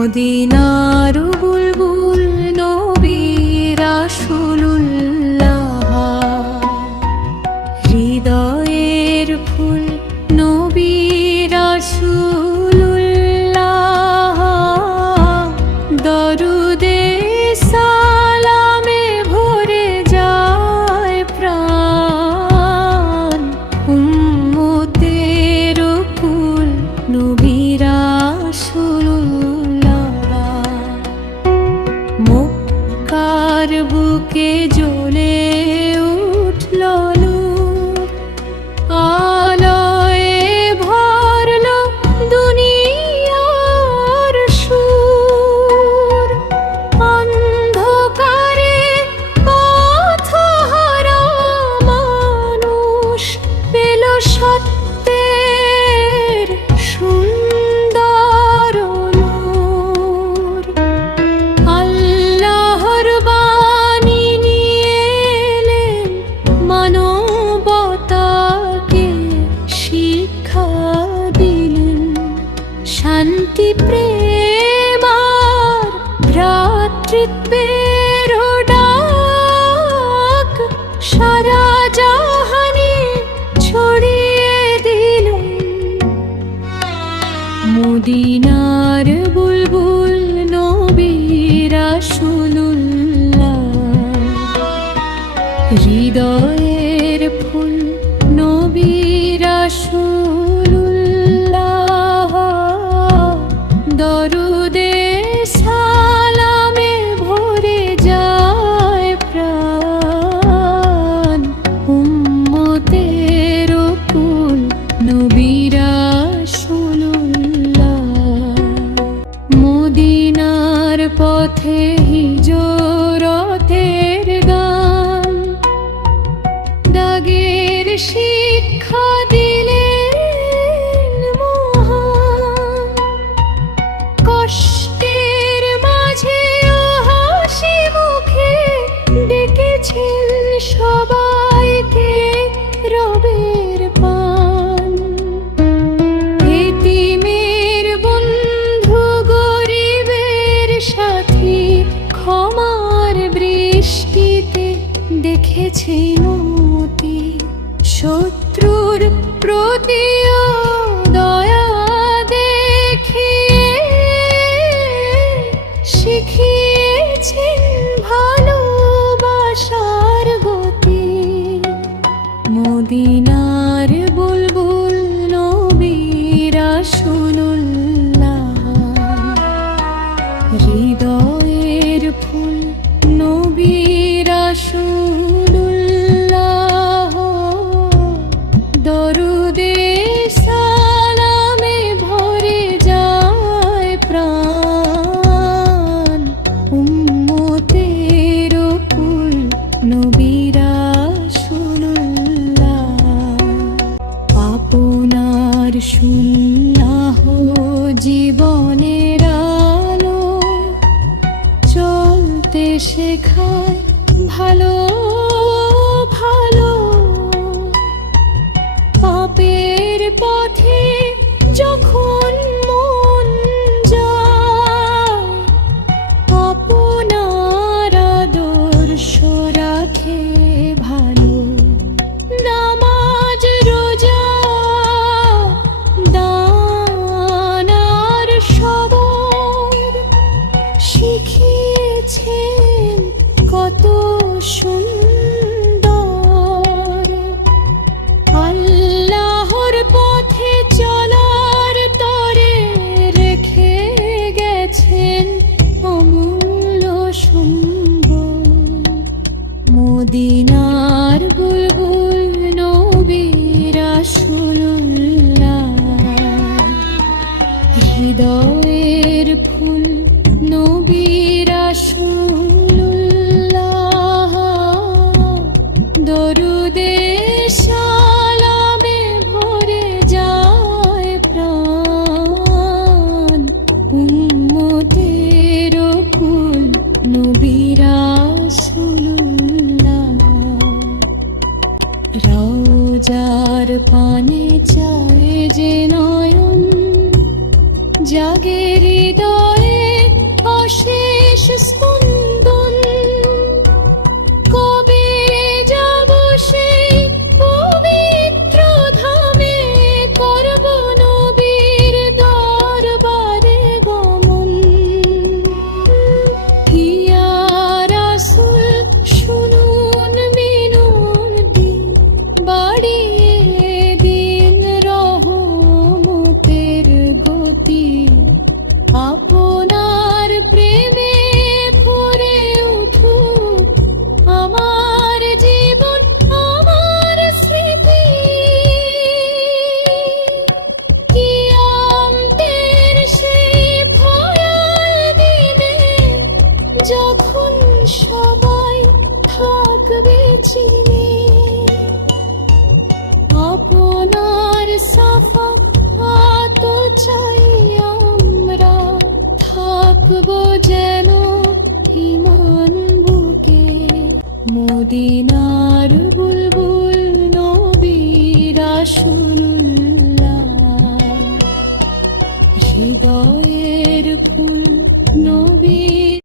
মদিনার বুলবুল নবী রাসূলুল্লাহ, হৃদয়ের ফুল নবী রাসূলুল্লাহ, দরুদে সালামে ভরে যায় প্রাণ, উম্মতের কুল নবী রাসূলুল্লাহ। মক্কার বুকে জ্বলে উঠল নূর, আলোয় ভরল দুনিয়ার সুর, অন্ধকারে পথহারা মানুষ পেল সত্যের সুন্দর নূর। আল্লাহর বাণী নিয়ে এলেন মানবতাকে শিক্ষা দিলেন, শান্তি প্রেম আর ভ্রাতৃত্বের ডাক সারা জাহানে ছড়িয়ে দিলেন। মদিনার বুলবুল নবী রাসূলুল্লাহ, হৃদয়ের ফুল নবী রাসূলুল্লাহ, দরুদে সালামে ভরে যায় প্রাণ, উম্মতের কুল নবী রাসূলুল্লাহ। মদিনার পথে হিজরতের গান, দাগের শিক্ষা দিলেন মহান, কষ্টের মাঝে হাসি মুখে ডেকেছেন সবাইকে রবের পান। এতিমের বন্ধু গরিবের সাথী, ক্ষমার বৃষ্টিতে দেখেছেন মতি, শত্রুর প্রতিও দয়া দেখিয়ে শিখিয়েছেন ভালোবাসার গতি। মদিনার বুলবুল নবী রাসূলুল্লাহ, হৃদয়ের ফুল নবী রাসূলুল্লাহ, দরুদে সালামে ভরে যায় প্রাণ, উম্মতের কুল নবী রাসূলুল্লাহ। আপনার সুন্নাহ জীবনের আলো, চলতে শেখায় ভালো ভালো, পাপের পথে যখন মন যায়, আপনার আদর্শ রাখে ভালো। নামাজ রোজা দান আর সবর শিখিয়েছেন কত সুন্দর। আল্লাহর পথে চলার তরে রেখে গেছেন অমূল্য সম্বল। মদিনার বুলবুল নবী রাসূলুল্লাহ, হৃদয়ের ফুল নবী রাসূলুল্লাহ, দরুদে সালামে ভরে যায় প্রাণ, উম্মতের কুল নবী রাসূলুল্লাহ। রওজার পানে চায় যে নয়ন, জাগে হৃদয়ে রাখবো যেন হিমান বুকে, মদিনার বুলবুল নবী রাসূলুল্লাহ, হৃদয়ের ফুল নবী